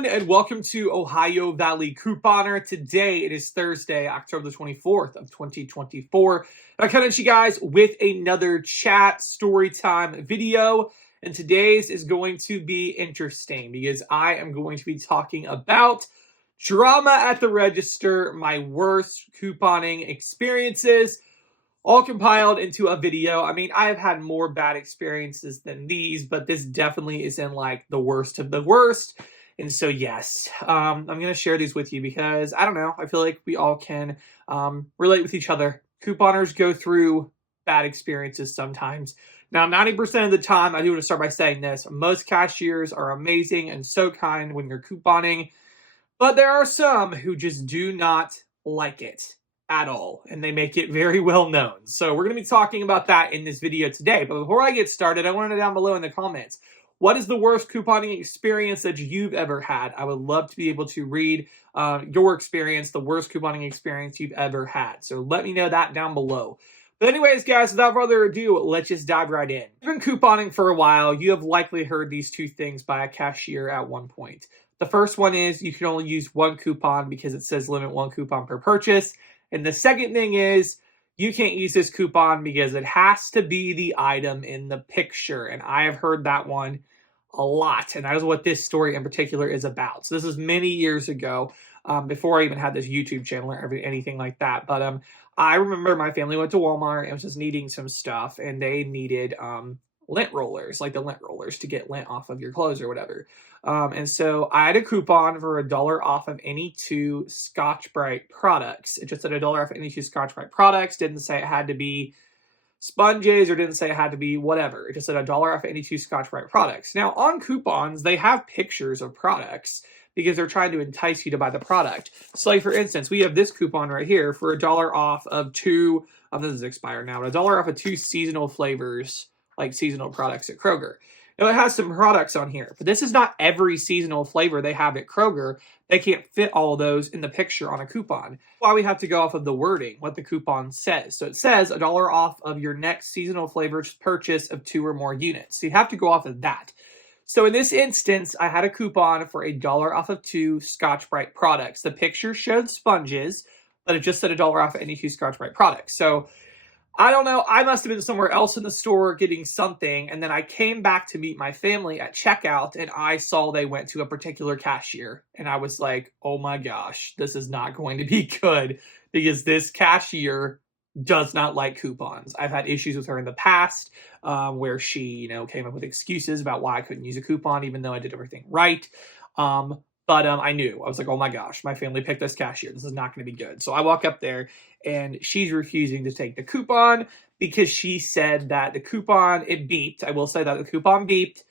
everyone, and welcome to Ohio Valley Couponer. Today it is Thursday, October the 24th of 2024. And I come at you guys with another chat story time video. And today's is going to be interesting because I am going to be talking about drama at the register, my worst couponing experiences, all compiled into a video. I mean, I've had more bad experiences than these, but this definitely is in like the worst of the worst. And so, yes, I'm going to share these with you because, I don't know, I feel like we all can relate with each other. Couponers go through bad experiences sometimes. Now, 90% of the time, I do want to start by saying this. Most cashiers are amazing and so kind when you're couponing, but there are some who just do not like it at all, and they make it very well known. So we're going to be talking about that in this video today. But before I get started, I want to know down below in the comments, what is the worst couponing experience that you've ever had? I would love to be able to read your experience, the worst couponing experience you've ever had. So let me know that down below. But anyways, guys, without further ado, let's just dive right in. You've been couponing for a while. You have likely heard these two things by a cashier at one point. The first one is you can only use one coupon because it says limit one coupon per purchase. And the second thing is you can't use this coupon because it has to be the item in the picture. And I have heard that one a lot. And that is what this story in particular is about. So this is many years ago, before I even had this YouTube channel or anything like that. But I remember my family went to Walmart and was just needing some stuff. And they needed lint rollers, like the lint rollers to get lint off of your clothes or whatever. And so I had a coupon for $1 off of any two Scotch-Brite products. It just said $1 off any two Scotch-Brite products. Didn't say it had to be sponges or didn't say it had to be whatever. It just said $1 off any two Scotch-Brite products. Now, on coupons, they have pictures of products because they're trying to entice you to buy the product. So, like, for instance, we have this coupon right here for $1 off of two, this is expired now, but $1 off of two seasonal flavors, like seasonal products at Kroger. Now, it has some products on here, but this is not every seasonal flavor they have at Kroger. They can't fit all of those in the picture on a coupon. Why we have to go off of the wording, what the coupon says. So it says $1 off of your next seasonal flavor purchase of 2 or more units. So you have to go off of that. So in this instance, I had a coupon for $1 off of 2 Scotch-Brite products. The picture showed sponges, but it just said $1 off of any 2 Scotch-Brite products. So I don't know, I must have been somewhere else in the store getting something, and then I came back to meet my family at checkout, and I saw they went to a particular cashier, and I was like, oh my gosh, this is not going to be good, because this cashier does not like coupons. I've had issues with her in the past, where she, came up with excuses about why I couldn't use a coupon, even though I did everything right. But I knew. I was like, oh my gosh, my family picked this cashier. This is not going to be good. So I walk up there, and she's refusing to take the coupon because she said that the coupon, it beeped. I will say that the coupon beeped.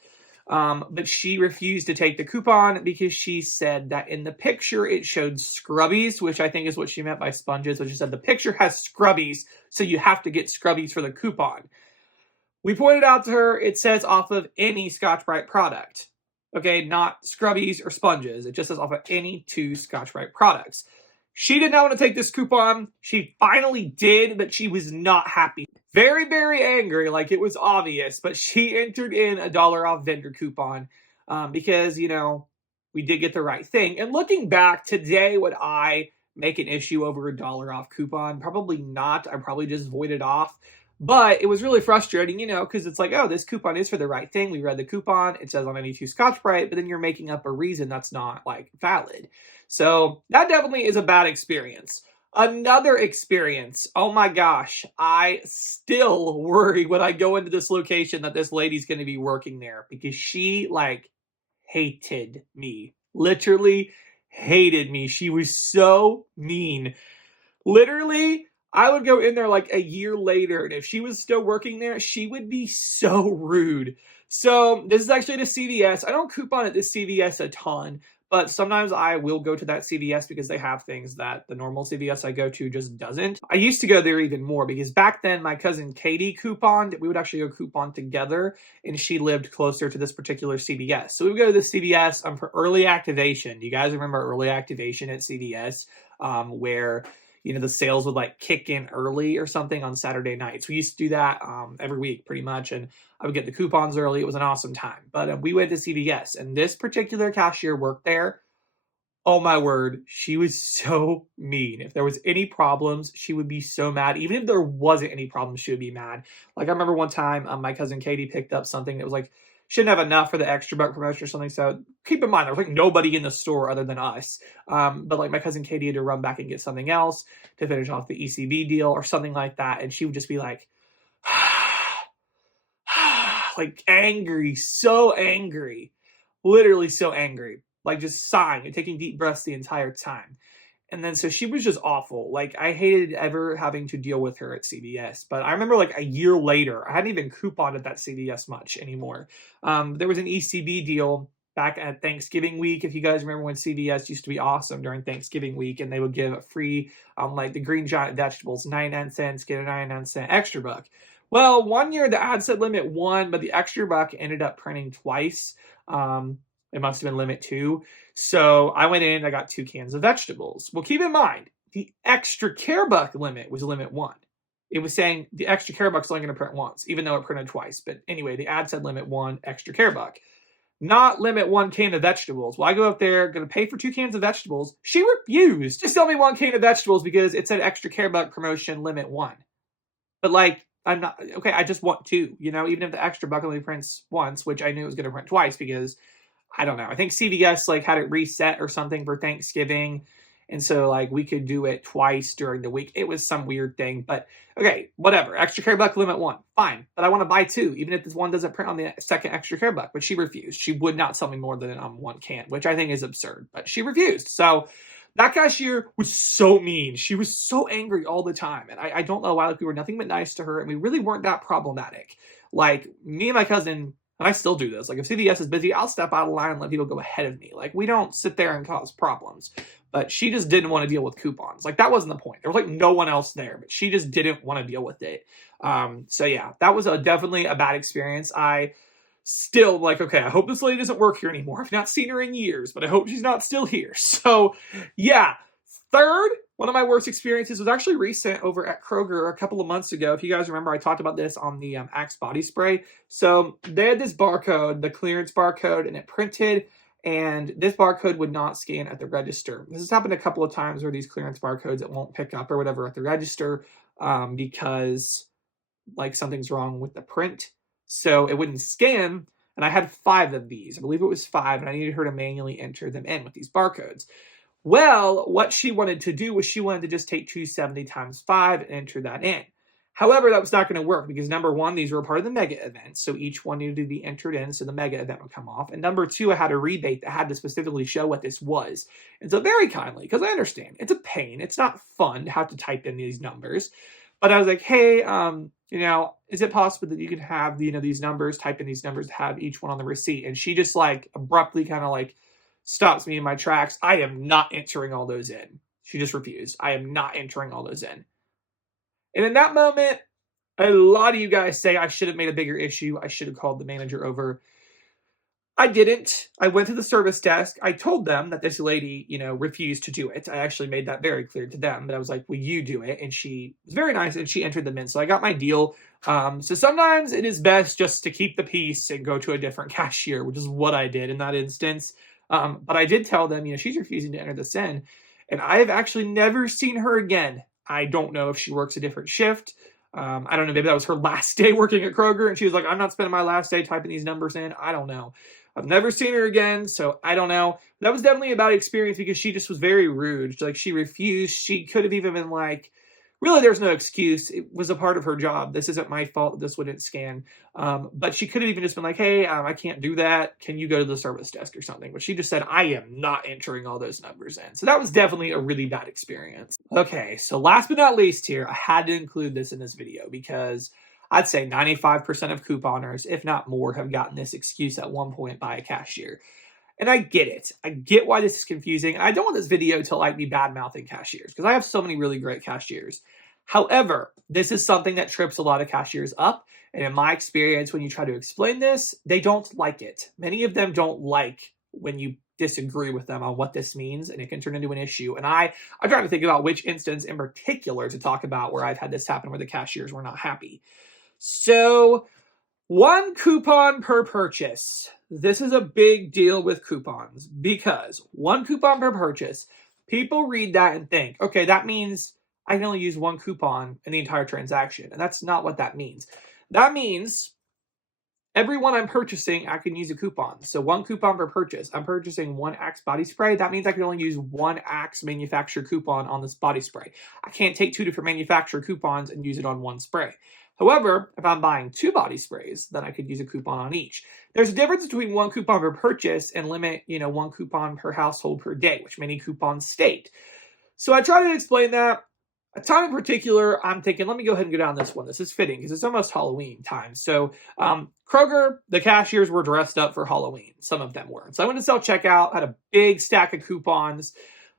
But she refused to take the coupon because she said that in the picture it showed scrubbies, which I think is what she meant by sponges. Which she said the picture has scrubbies, so you have to get scrubbies for the coupon. We pointed out to her, it says off of any Scotch-Brite product. Okay, not scrubbies or sponges. It just says off of any 2 Scotch-Brite products. She did not want to take this coupon. She finally did, but she was not happy. Very, very angry, like it was obvious. But she entered in $1 off vendor coupon because, we did get the right thing. And looking back, today, would I make an issue over $1 off coupon? Probably not. I probably just void it off. But it was really frustrating, because it's like, oh, this coupon is for the right thing. We read the coupon. It says on any 2 Scotch-Brite, but then you're making up a reason that's not, valid. So that definitely is a bad experience. Another experience, oh my gosh, I still worry when I go into this location that this lady's going to be working there because she, hated me. Literally hated me. She was so mean. Literally, I would go in there a year later, and if she was still working there, she would be so rude. So this is actually at a CVS. I don't coupon at this CVS a ton, but sometimes I will go to that CVS because they have things that the normal CVS I go to just doesn't. I used to go there even more because back then my cousin Katie couponed. We would actually go coupon together, and she lived closer to this particular CVS. So we would go to the CVS for early activation. You guys remember early activation at CVS, where the sales would like kick in early or something on Saturday nights. We used to do that every week pretty much. And I would get the coupons early. It was an awesome time. But we went to CVS, and this particular cashier worked there. Oh my word, she was so mean. If there was any problems, she would be so mad. Even if there wasn't any problems, she would be mad. Like I remember one time, my cousin Katie picked up something that was like, she didn't have enough for the extra buck promotion or something. So keep in mind, there was like nobody in the store other than us. But like my cousin Katie had to run back and get something else to finish off the ECB deal or something like that. And she would just be like, like angry, so angry, literally so angry. Like just sighing and taking deep breaths the entire time. And then so she was just awful. Like I hated ever having to deal with her at CVS. But I remember like a year later, I hadn't even couponed at that CVS much anymore. There was an ECB deal back at Thanksgiving week. If you guys remember when CVS used to be awesome during Thanksgiving week, and they would give a free like the green giant vegetables, 99 cents, get a 99-cent extra buck. Well, one year the ad said limit 1, but the extra buck ended up printing twice. It must have been limit 2. So I went in, I got 2 cans of vegetables. Well, keep in mind, the extra care buck limit was limit 1. It was saying the extra care buck's only going to print once, even though it printed twice. But anyway, the ad said limit 1 extra care buck, not limit 1 can of vegetables. Well, I go up there, going to pay for 2 cans of vegetables. She refused to sell me 1 can of vegetables because it said extra care buck promotion limit 1. But like, I'm not, okay, I just want 2, even if the extra buck only prints once, which I knew it was going to print twice because I don't know. I think CVS like had it reset or something for Thanksgiving. And so like we could do it twice during the week. It was some weird thing, but okay, whatever. Extra care buck limit 1. Fine. But I want to buy 2, even if this one doesn't print on the second extra care buck. But she refused. She would not sell me more than 1 can, which I think is absurd, but she refused. So that cashier was so mean. She was so angry all the time. And I don't know why, like we were nothing but nice to her, and we really weren't that problematic. Like me and my cousin, and I still do this. Like if CVS is busy, I'll step out of line and let people go ahead of me. Like we don't sit there and cause problems. But she just didn't want to deal with coupons. Like that wasn't the point. There was like no one else there, but she just didn't want to deal with it. So yeah, that was definitely a bad experience. I still like, okay, I hope this lady doesn't work here anymore. I've not seen her in years, but I hope she's not still here. So yeah. Third, one of my worst experiences was actually recent over at Kroger a couple of months ago. If you guys remember, I talked about this on the Axe body spray. So they had this barcode, the clearance barcode, and it printed, and this barcode would not scan at the register. This has happened a couple of times where these clearance barcodes, it won't pick up or whatever at the register because like something's wrong with the print. So it wouldn't scan, and I had 5 of these. I believe it was 5, and I needed her to manually enter them in with these barcodes. Well, what she wanted to do was she wanted to just take 270 times 5 and enter that in. However, that was not going to work because number 1, these were a part of the mega event. So each one needed to be entered in so the mega event would come off. And number 2, I had a rebate that had to specifically show what this was. And so very kindly, because I understand, it's a pain. It's not fun to have to type in these numbers. But I was like, hey, is it possible that you can have, these numbers, type in these numbers, have each one on the receipt? And she just like abruptly kind of like stops me in my tracks. I am not entering all those in. She just refused. I am not entering all those in. And in that moment, a lot of you guys say I should have made a bigger issue. I should have called the manager over. I didn't. I went to the service desk. I told them that this lady, refused to do it. I actually made that very clear to them. But I was like, will you do it? And she was very nice, and she entered them in. So I got my deal. So sometimes it is best just to keep the peace and go to a different cashier, which is what I did in that instance. But I did tell them, she's refusing to enter this in. And I have actually never seen her again. I don't know if she works a different shift. I don't know. Maybe that was her last day working at Kroger. And she was like, I'm not spending my last day typing these numbers in. I don't know. I've never seen her again. So I don't know. That was definitely a bad experience because she just was very rude. She refused. She could have even been like, really, there's no excuse. It was a part of her job. This isn't my fault that this wouldn't scan. But she could have even just been like, hey, I can't do that. Can you go to the service desk or something? But she just said, I am not entering all those numbers in. So that was definitely a really bad experience. Okay, so last but not least here, I had to include this in this video because I'd say 95% of couponers, if not more, have gotten this excuse at one point by a cashier. And I get it. I get why this is confusing. And I don't want this video to like be bad-mouthing cashiers because I have so many really great cashiers. However, this is something that trips a lot of cashiers up. And in my experience, when you try to explain this, they don't like it. Many of them don't like when you disagree with them on what this means, and it can turn into an issue. And I'm trying to think about which instance in particular to talk about where I've had this happen where the cashiers were not happy. So 1 coupon per purchase. This is a big deal with coupons because 1 coupon per purchase, people read that and think, okay, that means I can only use 1 coupon in the entire transaction. And that's not what that means. That means everyone I'm purchasing, I can use a coupon. So 1 coupon per purchase. I'm purchasing 1 Axe body spray. That means I can only use 1 Axe manufacturer coupon on this body spray. I can't take 2 different manufacturer coupons and use it on 1 spray. However, if I'm buying 2 body sprays, then I could use a coupon on each. There's a difference between 1 coupon per purchase and limit, 1 coupon per household per day, which many coupons state. So I try to explain that. A time in particular, I'm thinking, let me go ahead and go down this one. This is fitting because it's almost Halloween time. So Kroger, the cashiers were dressed up for Halloween. Some of them were. So I went to self-checkout, had a big stack of coupons.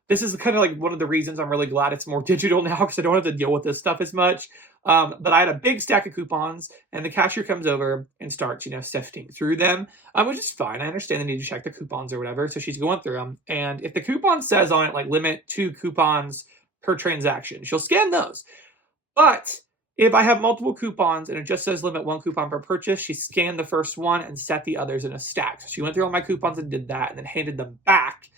This is kind of like one of the reasons I'm really glad it's more digital now because I don't have to deal with this stuff as much. But I had a big stack of coupons, and the cashier comes over and starts, sifting through them, which is fine. I understand they need to check the coupons or whatever. So she's going through them. And if the coupon says on it, like limit 2 coupons per transaction, she'll scan those. But if I have multiple coupons and it just says limit 1 coupon per purchase, she scanned the first one and set the others in a stack. So she went through all my coupons and did that and then handed them back,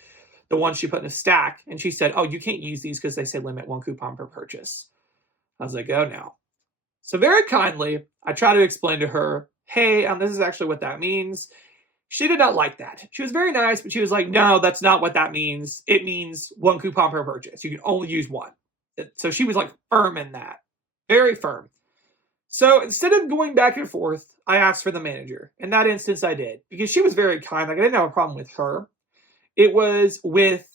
the ones she put in a stack. And she said, oh, you can't use these because they say limit 1 coupon per purchase. I was like, oh no. So very kindly, I try to explain to her, hey, this is actually what that means. She did not like that. She was very nice, but she was like, no, that's not what that means. It means 1 coupon per purchase. You can only use 1. So she was like firm in that. Very firm. So instead of going back and forth, I asked for the manager. In that instance, I did. Because she was very kind. Like, I didn't have a problem with her. It was with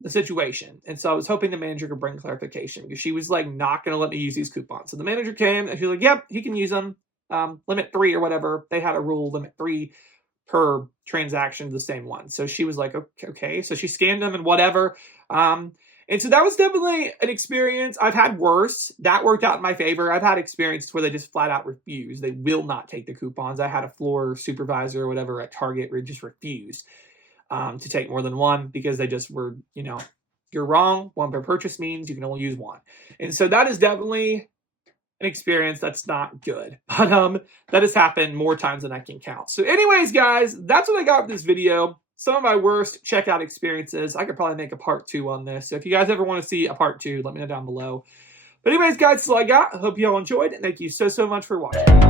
the situation. And so I was hoping the manager could bring clarification because she was like not going to let me use these coupons. So the manager came and she was like, yep, he can use them. Limit 3 or whatever. They had a rule, limit 3 per transaction, the same one. So she was like, okay. So she scanned them and whatever. And so that was definitely an experience. I've had worse. That worked out in my favor. I've had experiences where they just flat out refuse. They will not take the coupons. I had a floor supervisor or whatever at Target where just refused to take more than 1 because they just were, you're wrong. 1 per purchase means you can only use 1. And so that is definitely an experience that's not good. But that has happened more times than I can count. So anyways, guys, that's what I got with this video. Some of my worst checkout experiences. I could probably make a part 2 on this. So if you guys ever want to see a part 2, let me know down below. But anyways, guys, that's all I got. I hope you all enjoyed. And thank you so much for watching.